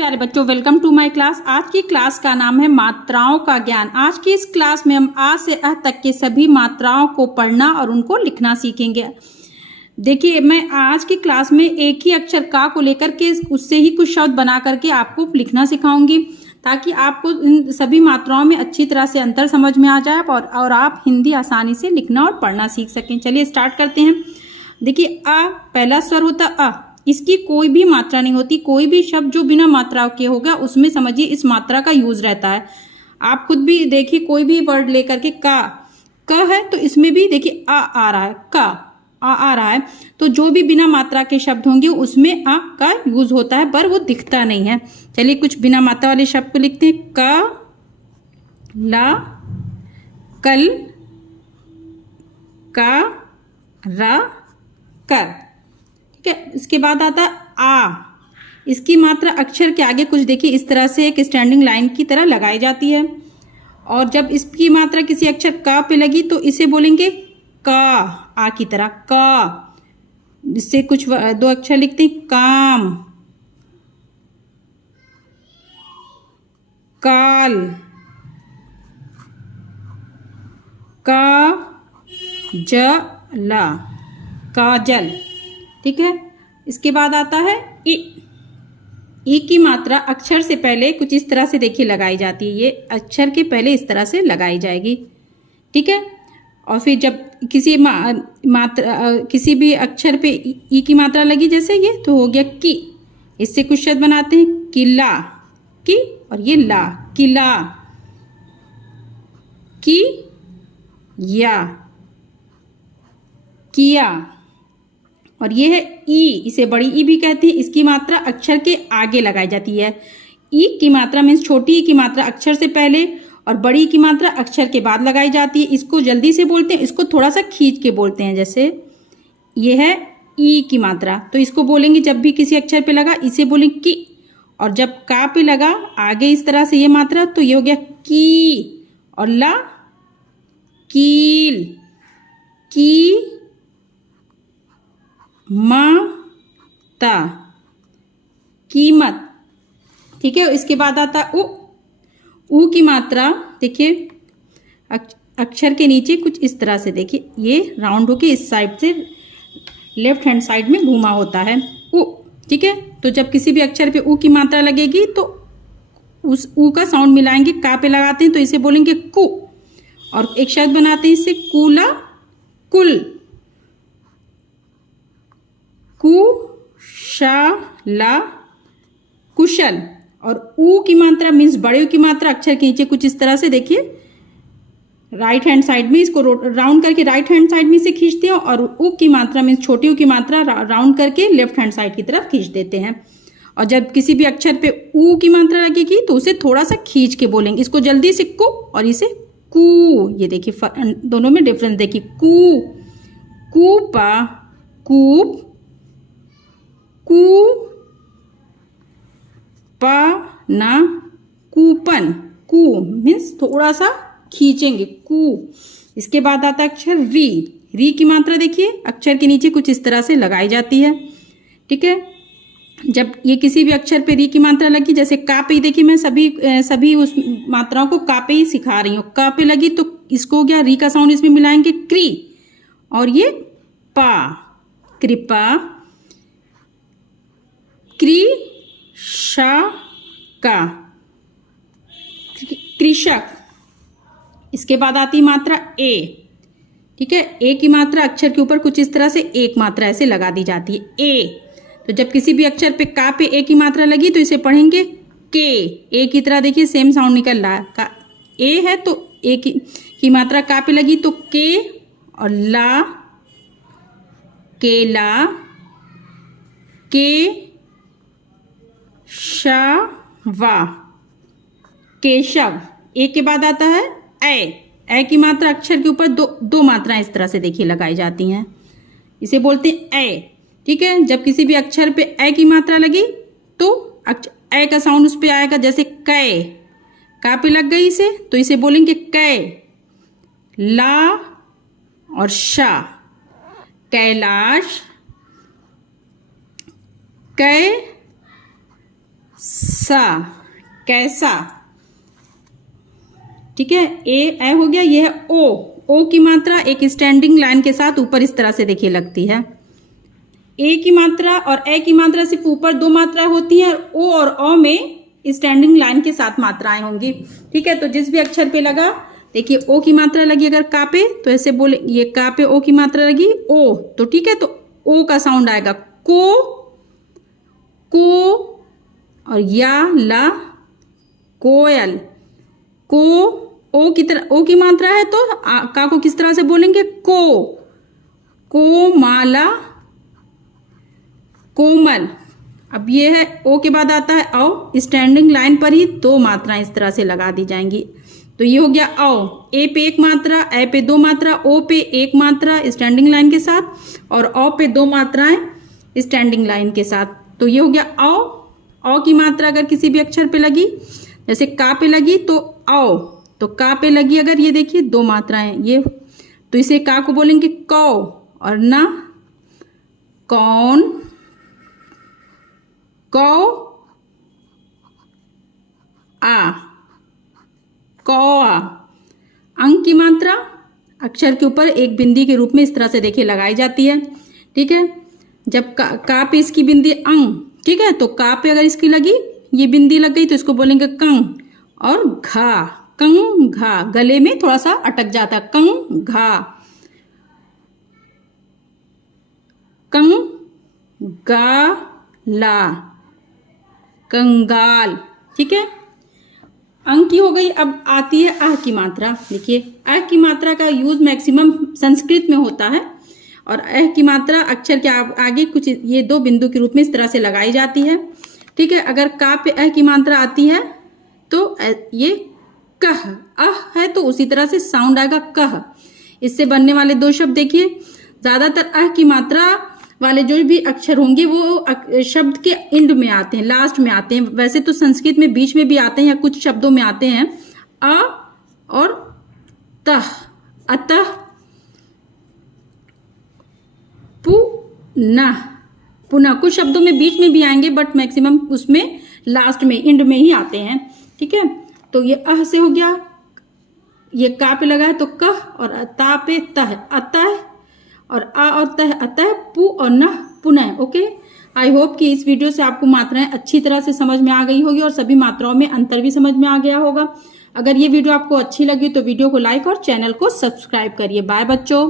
प्यारे बच्चों, welcome to my class. आज की क्लास का नाम है मात्राओं का ज्ञान। आज की इस क्लास में हम आ से अ तक के सभी मात्राओं को पढ़ना और उनको लिखना सीखेंगे। देखिए, मैं आज की क्लास में एक ही अक्षर का को लेकर के उससे ही कुछ शब्द बना करके आपको लिखना सिखाऊंगी, ताकि आपको इन सभी मात्राओं में अच्छी तरह से अंतर समझ में आ जाए और आप हिंदी आसानी से लिखना और पढ़ना सीख सकें। चलिए स्टार्ट करते हैं। देखिए, अ पहला स्वर होता अ, इसकी कोई भी मात्रा नहीं होती। कोई भी शब्द जो बिना मात्रा के होगा उसमें समझिए इस मात्रा का यूज रहता है। आप खुद भी देखिए, कोई भी वर्ड लेकर के क है तो इसमें भी देखिए आ रहा है, आ रहा है। तो जो भी बिना मात्रा के शब्द होंगे उसमें आ का यूज होता है, पर वो दिखता नहीं है। चलिए कुछ बिना मात्रा वाले शब्द को लिखते हैं। क, ला, कल, का, रा, कर। ठीक है, इसके बाद आता है आ। इसकी मात्रा अक्षर के आगे कुछ देखिए इस तरह से एक स्टैंडिंग लाइन की तरह लगाई जाती है, और जब इसकी मात्रा किसी अक्षर का पे लगी तो इसे बोलेंगे का, आ की तरह का। इससे कुछ दो अक्षर लिखते हैं। काम, काल, का, जला, काजल। ठीक है, इसके बाद आता है ई की मात्रा अक्षर से पहले कुछ इस तरह से देखिए लगाई जाती है। ये अक्षर के पहले इस तरह से लगाई जाएगी। ठीक है, और फिर जब किसी किसी भी अक्षर पे ई की मात्रा लगी, जैसे ये तो हो गया की। इससे कुछ शब्द बनाते हैं। किला, की, और ये ला, किला, की, या, किया। और ये है ई, इसे बड़ी ई भी कहते हैं। इसकी मात्रा अक्षर के आगे लगाई जाती है। ई की मात्रा मीन्स छोटी ई की मात्रा अक्षर से पहले और बड़ी की मात्रा अक्षर के बाद लगाई जाती है। इसको जल्दी से बोलते हैं, इसको थोड़ा सा खींच के बोलते हैं। जैसे ये है ई की मात्रा, तो इसको बोलेंगे जब भी किसी अक्षर पे लगा इसे बोलेंगे की, और जब का पे लगा आगे इस तरह से ये मात्रा तो ये हो गया की, और ला, कील, की, माता, कीमत। ठीक है, इसके बाद आता उ की मात्रा देखिए अक्षर के नीचे कुछ इस तरह से देखिए ये राउंड होके इस साइड से लेफ्ट हैंड साइड में घूमा होता है उ। ठीक है, तो जब किसी भी अक्षर पे उ की मात्रा लगेगी तो उस उ का साउंड मिलाएंगे। का पे लगाते हैं तो इसे बोलेंगे कु, और एक शब्द बनाते हैं इससे कूला, कुल, कुशाला, कुशल। और ऊ की मात्रा मीन्स बड़े की मात्रा अक्षर के नीचे कुछ इस तरह से देखिए राइट हैंड साइड में, इसको राउंड करके राइट हैंड साइड में से खींचते हैं, और ऊ की मात्रा मीन्स छोटी ऊ की मात्रा राउंड करके लेफ्ट हैंड साइड की तरफ खींच देते हैं। और जब किसी भी अक्षर पे ऊ की मात्रा लगेगी तो उसे थोड़ा सा खींच के बोलेंगे। इसको जल्दी से कु और इसे कू। ये देखिए दोनों में डिफरेंस देखिए। कू, कूपा, कूप, कू, ना, कूपन। कू मीन्स थोड़ा सा खींचेंगे, कू। इसके बाद आता है अक्षर री। री की मात्रा देखिए अक्षर के नीचे कुछ इस तरह से लगाई जाती है। ठीक है, जब ये किसी भी अक्षर पे री की मात्रा लगी, जैसे का पे, देखिए मैं सभी उस मात्राओं को का पे ही सिखा रही हूँ। का पे लगी तो इसको हो गया री का साउंड इसमें मिलाएंगे क्री, और ये पा, कृपा, कृषका, कृषक। इसके बाद आती मात्रा ए। ठीक है, ए की मात्रा अक्षर के ऊपर कुछ इस तरह से एक मात्रा ऐसे लगा दी जाती है, ए। तो जब किसी भी अक्षर पे का पे ए की मात्रा लगी तो इसे पढ़ेंगे के। ए की तरह देखिए सेम साउंड निकल रहा है। का ए है तो ए की मात्रा का पे लगी तो के, और ला, केला, के, शवा, केशव। ए के बाद आता है ए की मात्रा अक्षर के ऊपर दो मात्राएं इस तरह से देखिए लगाई जाती हैं, इसे बोलते हैं ए। ठीक है, जब किसी भी अक्षर पे ए की मात्रा लगी तो ए का साउंड उस पे आएगा। जैसे कै, का पे लग गई इसे तो इसे बोलेंगे कै। ला और शा, कैलाश, कै सा, कैसा। ठीक है, ए हो गया। ये है ओ की मात्रा एक स्टैंडिंग लाइन के साथ ऊपर इस तरह से देखिए लगती है। ए की मात्रा और ए की मात्रा सिर्फ ऊपर 2 मात्राएं होती हैं, ओ और औ में स्टैंडिंग लाइन के साथ मात्राएं होंगी। ठीक है, तो जिस भी अक्षर पे लगा, देखिए ओ की मात्रा लगी अगर का पे, तो ऐसे बोले, ये का पे ओ की मात्रा लगी ओ, तो ठीक है, तो ओ का साउंड आएगा को, और या ला कोयल, को। ओ की तरह ओ की मात्रा है तो का को किस तरह से बोलेंगे, को माला कोमल। अब ये है ओ के बाद आता है औ, स्टैंडिंग लाइन पर ही 2 मात्राएं इस तरह से लगा दी जाएंगी। तो ये हो गया औ, ए पे 1 मात्रा, ए पे 2 मात्रा, ओ पे 1 मात्रा स्टैंडिंग लाइन के साथ, और औ पे 2 मात्राएं स्टैंडिंग लाइन के साथ। तो ये हो गया औ की मात्रा अगर किसी भी अक्षर पे लगी, जैसे का पे लगी तो औ, तो का पे लगी अगर, ये देखिए 2 मात्राएं ये, तो इसे का को बोलेंगे कौ, और ना कौन, कौ आ, कौआ। अंक की मात्रा अक्षर के ऊपर एक बिंदी के रूप में इस तरह से देखिए लगाई जाती है। ठीक है, जब का पे इसकी बिंदी अंग, ठीक है, तो का पे अगर इसकी लगी ये बिंदी लग गई तो इसको बोलेंगे कंग, और घा, कंग घा, गले में थोड़ा सा अटक जाता है, कंग घा, कंग गा ला, कंगाल। ठीक है, अंक की हो गई। अब आती है अ की मात्रा। देखिए अ की मात्रा का यूज मैक्सिमम संस्कृत में होता है, और अ की मात्रा अक्षर के आगे कुछ ये 2 बिंदु के रूप में इस तरह से लगाई जाती है। ठीक है, अगर का पे अ की मात्रा आती है तो ये कह, है तो उसी तरह से साउंड आएगा कह। इससे बनने वाले 2 शब्द देखिए, ज्यादातर अ की मात्रा वाले जो भी अक्षर होंगे वो शब्द के एंड में आते हैं, लास्ट में आते हैं। वैसे तो संस्कृत में बीच में भी आते हैं या कुछ शब्दों में आते हैं, अ और तह, अतः, पुनः कुछ शब्दों में बीच में भी आएंगे, बट मैक्सिमम उसमें लास्ट में एंड में ही आते हैं। ठीक है, तो ये अह से हो गया, ये का पे लगा है तो कह, और ता पे तह, अतः, और आ और तह अतः, पु और न पुनः। ओके, आई होप कि इस वीडियो से आपको मात्राएं अच्छी तरह से समझ में आ गई होगी और सभी मात्राओं में अंतर भी समझ में आ गया होगा। अगर ये वीडियो आपको अच्छी लगी तो वीडियो को लाइक और चैनल को सब्सक्राइब करिए। बाय बच्चों।